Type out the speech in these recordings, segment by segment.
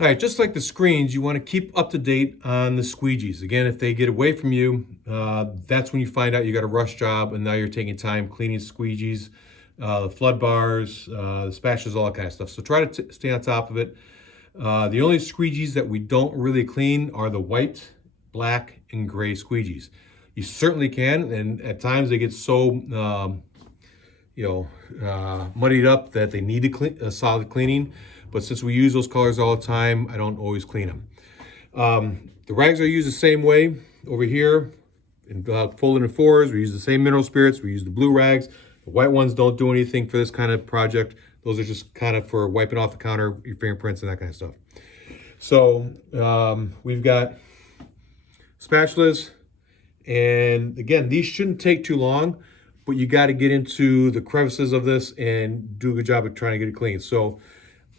All right, just like the screens, you want to keep up to date on the squeegees. Again, if they get away from you, that's when you find out you got a rush job and now you're taking time cleaning squeegees, the flood bars, the spatulas, all that kind of stuff. So try to stay on top of it. The only squeegees that we don't really clean are the white, black, and gray squeegees. You certainly can, and at times they get so muddied up that they need to clean, solid cleaning. But since we use those colors all the time, I don't always clean them. The rags are used the same way over here. Folded in fours, we use the same mineral spirits. We use the blue rags. The white ones don't do anything for this kind of project. Those are just kind of for wiping off the counter, your fingerprints and that kind of stuff. So we've got spatulas. And again, these shouldn't take too long, but you got to get into the crevices of this and do a good job of trying to get it clean. So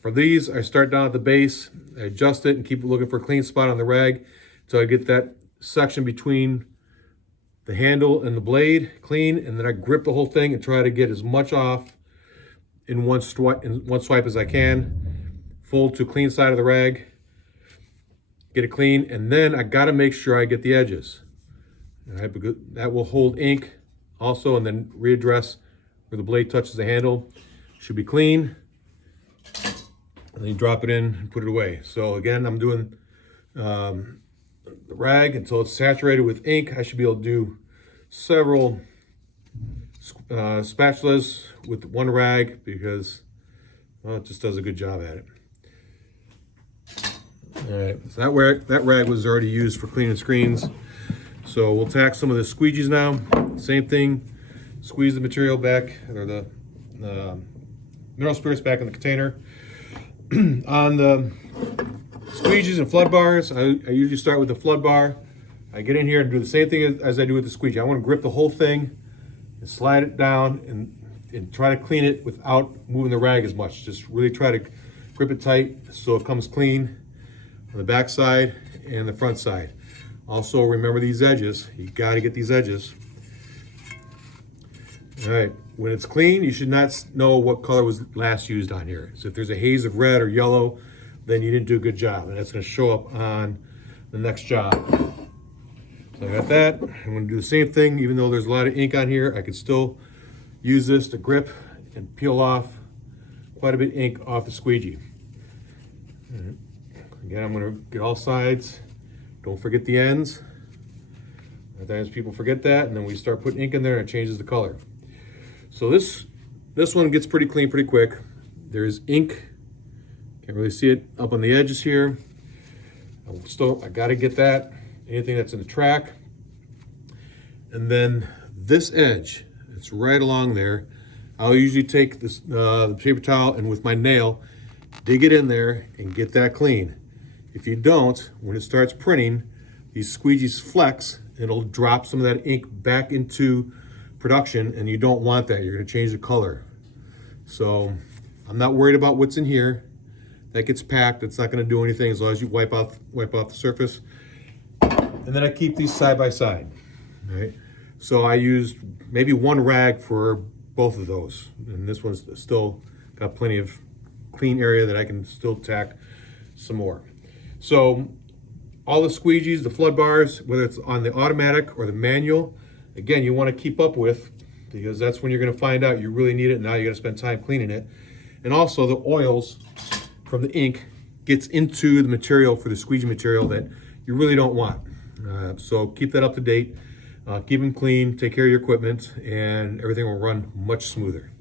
for these, I start down at the base, I adjust it and keep looking for a clean spot on the rag until I get that section between the handle and the blade clean, and then I grip the whole thing and try to get as much off in one swipe as I can. Fold to clean side of the rag, get it clean, and then I got to make sure I get the edges. All right, because that will hold ink also, and then readdress where the blade touches the handle. Should be clean. And then you drop it in and put it away. So again, I'm doing the rag until it's saturated with ink. I should be able to do several spatulas with one rag because, well, it just does a good job at it. All right, so that rag was already used for cleaning screens. So we'll tack some of the squeegees now. Same thing, squeeze the material back, or the mineral spirits back in the container. On the squeegees and flood bars, I usually start with the flood bar. I get in here and do the same thing as I do with the squeegee. I want to grip the whole thing and slide it down and try to clean it without moving the rag as much. Just really try to grip it tight so it comes clean on the back side and the front side. Also, remember these edges. You got to get these edges. All right, when it's clean, you should not know what color was last used on here. So if there's a haze of red or yellow, then you didn't do a good job, and that's going to show up on the next job. So I got that. I'm going to do the same thing. Even though there's a lot of ink on here, I can still use this to grip and peel off quite a bit of ink off the squeegee. Right. Again, I'm going to get all sides. Don't forget the ends. Sometimes people forget that, and then we start putting ink in there and it changes the color. So this one gets pretty clean pretty quick. There's ink. Can't really see it up on the edges here. I got to get that. Anything that's in the track. And then this edge, it's right along there. I'll usually take this the paper towel and with my nail, dig it in there and get that clean. If you don't, when it starts printing, these squeegees flex, it'll drop some of that ink back into production, and you don't want that. You're gonna change the color. So I'm not worried about what's in here. That gets packed, it's not gonna do anything as long as you wipe off the surface. And then I keep these side by side, right? So I used maybe one rag for both of those. And this one's still got plenty of clean area that I can still tack some more. So all the squeegees, the flood bars, whether it's on the automatic or the manual, again, you want to keep up with, because that's when you're going to find out you really need it. Now you got to spend time cleaning it. And also the oils from the ink gets into the material for the squeegee material that you really don't want. So keep that up to date, keep them clean, take care of your equipment, and everything will run much smoother.